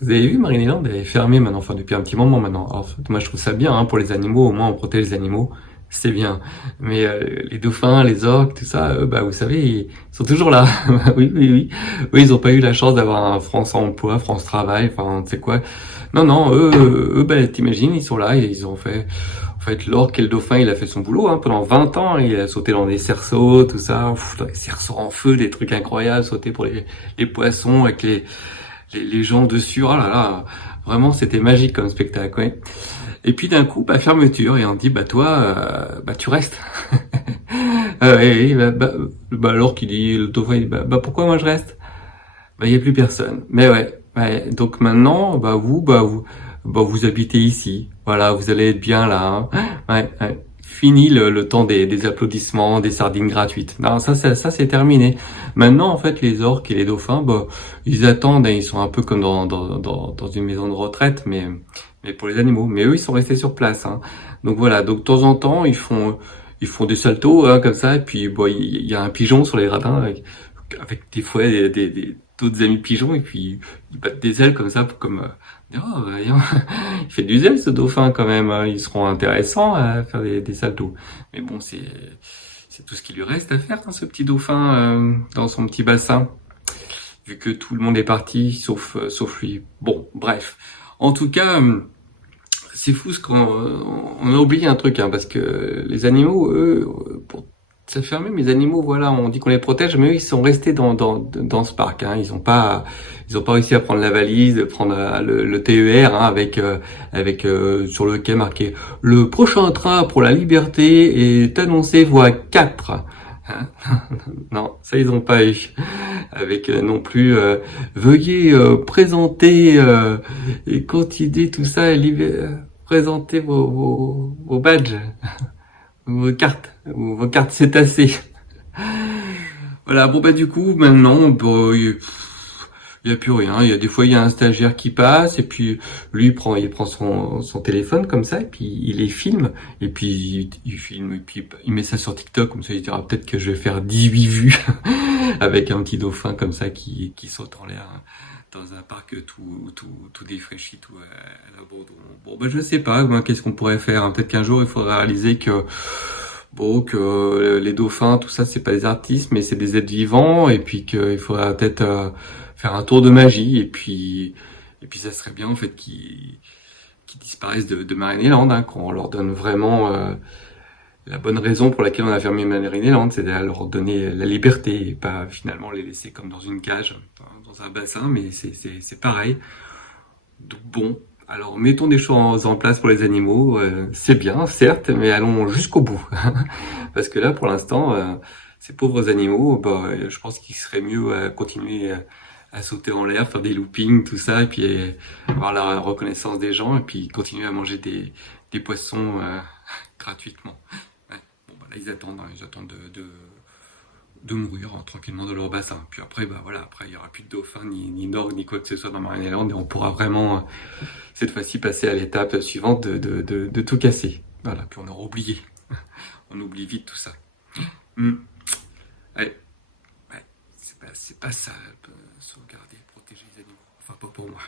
Vous avez vu, Marineland est fermée maintenant, enfin depuis un petit moment maintenant. Alors, en fait, moi je trouve ça bien hein, pour les animaux, au moins on protège les animaux, c'est bien. Mais les dauphins, les orques, tout ça, bah vous savez, ils sont toujours là. Oui, oui, oui. Eux, ils ont pas eu la chance d'avoir un France Emploi, France Travail, enfin, tu sais quoi. Non, non, bah t'imagines, ils sont là, et ils ont fait. En fait, l'orque et le dauphin, il a fait son boulot hein, pendant 20 ans. Il a sauté dans des cerceaux, tout ça, dans les cerceaux en feu, des trucs incroyables, sauter pour les poissons avec les gens dessus. Oh là là, vraiment, c'était magique comme spectacle. Ouais. Et puis d'un coup, bah, fermeture, et on dit, bah toi, bah tu restes. Alors qu'il dit, le dauphin, il dit, bah pourquoi moi je reste? Bah il y a plus personne. Mais ouais, ouais. Donc maintenant, bah vous habitez ici. Voilà, vous allez être bien là. Hein. Ouais, ouais. Fini le temps des applaudissements, des sardines gratuites. Non, ça c'est terminé. Maintenant, en fait, les orques et les dauphins, bah, ils attendent, hein, ils sont un peu comme dans une maison de retraite, mais pour les animaux. Mais eux, ils sont restés sur place. Hein. Donc voilà, donc de temps en temps, ils font des saltos, hein, comme ça, et puis bon, il y a un pigeon sur les radins avec des fois d'autres amis pigeons, et puis ils battent des ailes comme ça, pour comme dire, oh, voyons, il fait du zèle ce dauphin quand même, hein. Ils seront intéressants à faire des saltos. Mais bon, c'est tout ce qui lui reste à faire, hein, ce petit dauphin dans son petit bassin, vu que tout le monde est parti, sauf lui. Bon, bref. En tout cas, c'est fou ce on a oublié un truc, hein, parce que les animaux, eux, pour ça fermé, mes animaux, voilà, on dit qu'on les protège, mais eux, ils sont restés dans ce parc. Hein. Ils ont pas réussi à prendre la valise, de prendre le TER hein, avec sur le quai marqué le prochain train pour la liberté est annoncé voie 4. Hein. Non, ça ils ont pas eu. Avec non plus veuillez présenter et continuer tout ça, présenter vos badges, vos cartes cétacées. Voilà, bon bah du coup maintenant bah, il y a plus rien. Il y a des fois il y a un stagiaire qui passe et puis lui il prend son téléphone comme ça et puis il les filme et puis il filme et puis il met ça sur TikTok comme ça il dira peut-être que je vais faire 18 vues avec un petit dauphin comme ça qui saute en l'air hein, dans un parc tout défraîchi, tout à l'abandon. Bon bah je sais pas, moi, qu'est-ce qu'on pourrait faire hein. Peut-être qu'un jour il faudrait réaliser que bon que les dauphins tout ça c'est pas des artistes mais c'est des êtres vivants et puis qu'il faudrait peut-être faire un tour de magie et puis ça serait bien en fait qu'ils disparaissent de Marineland hein, qu'on leur donne vraiment la bonne raison pour laquelle on a fermé Marineland, c'est à leur donner la liberté et pas finalement les laisser comme dans une cage, dans un bassin, mais c'est pareil. Donc bon, alors mettons des choses en place pour les animaux, c'est bien, certes, mais allons jusqu'au bout. Parce que là, pour l'instant, ces pauvres animaux, bah, je pense qu'il serait mieux à continuer à sauter en l'air, faire des loopings, tout ça, et puis avoir la reconnaissance des gens, et puis continuer à manger des poissons gratuitement. Ouais. Bon, bah là, ils attendent de mourir hein, tranquillement dans leur bassin. Puis après, bah voilà, après il y aura plus de dauphins, ni d'orgues, ni quoi que ce soit dans Marineland, et on pourra vraiment cette fois-ci passer à l'étape suivante de tout casser. Voilà, puis on aura oublié. On oublie vite tout ça. Hmm. Ouais, ouais, c'est pas ça, sauvegarder, protéger les animaux. Enfin, pas pour moi.